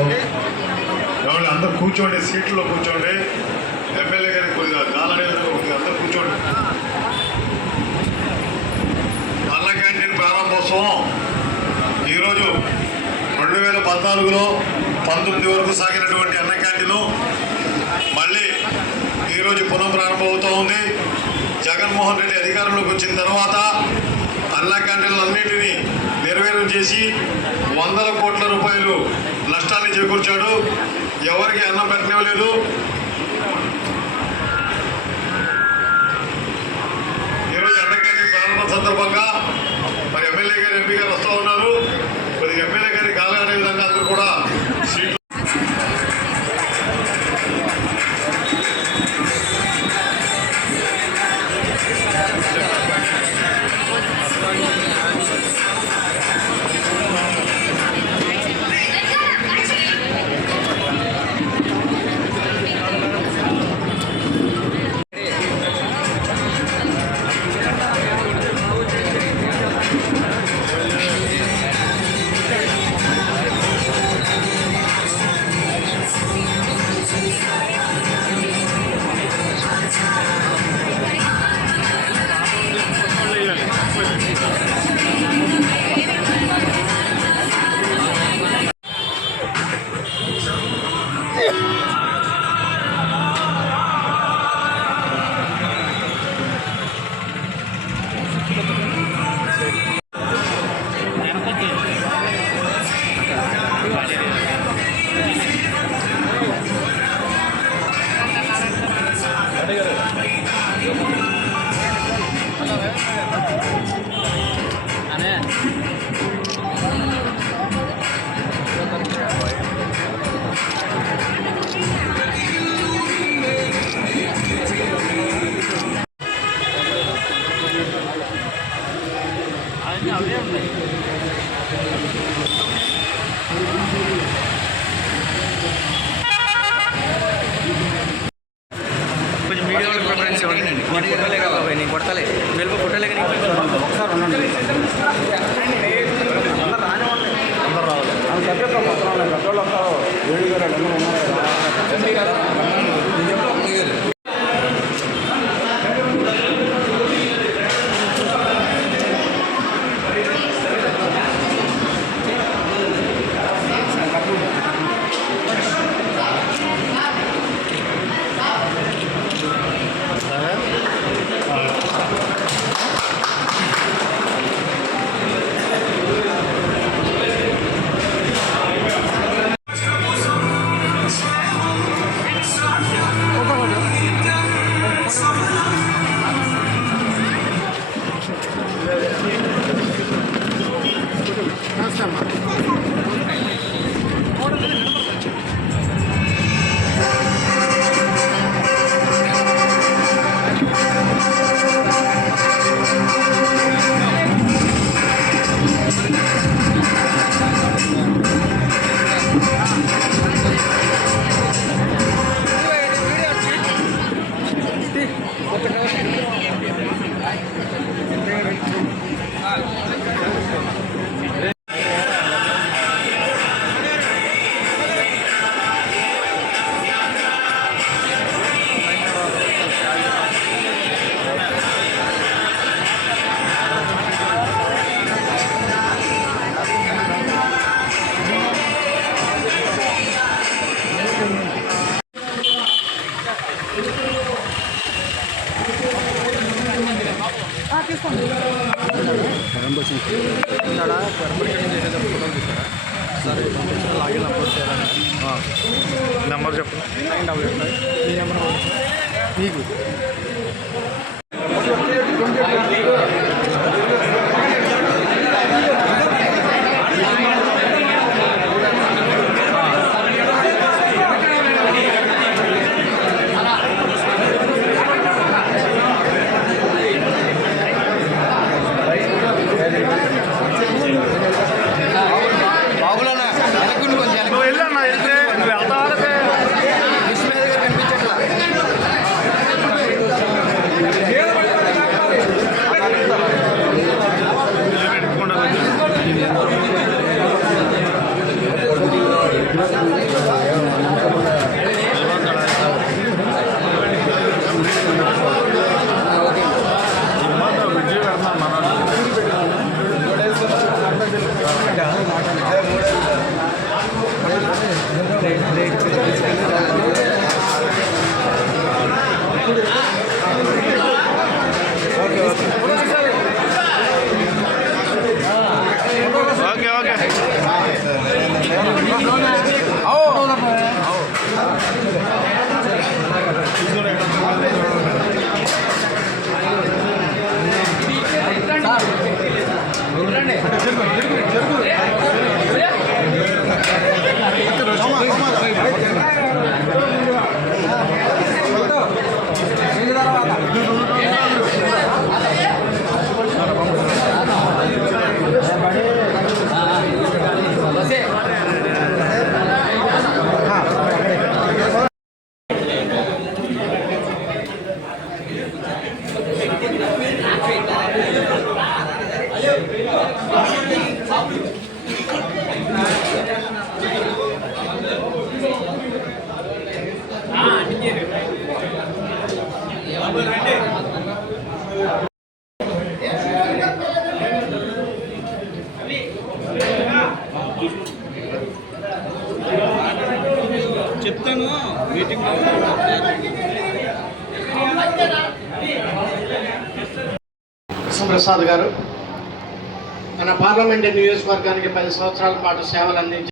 ఉన్నాం. కాబట్టి అందరూ కూర్చోండి, సీట్లో కూర్చోండి. ఎమ్మెల్యే గారికి కొద్దిగా కాలనేది అందరూ కూర్చోండి. అన్న క్యాంటీన్ ప్రారంభోత్సవం ఈరోజు 2014లో 19 వరకు సాగినటువంటి అన్న క్యాంటీన్ మళ్ళీ ఈరోజు పునః ప్రారంభం అవుతూ ఉంది. జగన్మోహన్ రెడ్డి అధికారంలోకి వచ్చిన తర్వాత అన్న క్యాంటీన్లన్నింటినీ నిర్వీర్యం చేసి 100 కోట్ల రూపాయలు నష్టాన్ని చేకూర్చాడు. ఎవరికి అన్నం పెట్టనివ్వలేదు. ఈరోజు అన్న క్యాంటీన్ ప్రారంభం సందర్భంగా మరి ఎమ్మెల్యే గారు, ఎంపీ గారు వస్తూ ఉన్నారు. కొద్దిగా ఎమ్మెల్యే గారి కాలనే విధంగా అందరూ కూడా సీట్లు కొంచెం మీడియా వాళ్ళకి ప్రిఫరెన్స్ ఇవ్వండి. నేను ఫోటోలే కావాలి, నేను కొడతలే వెళ్ళి ఫోటోలే కానీ ఒకసారి ఉండండి. అందరు రానివ్వండి, అందరు రావాలి. అది సభ్యత్వం మొత్తం పెద్దోళ్ళు వస్తారు. 7 గారు 2 ఉన్నాయి కదా. నెంబర్ చెప్పండి. 988 ఈ నెంబర్ మీకు చెప్తాను మీటింగ్ కృష్ణప్రసాద్ గారు మన పార్లమెంట్ నియోజకవర్గానికి 10 సంవత్సరాల పాటు సేవలు అందించారు.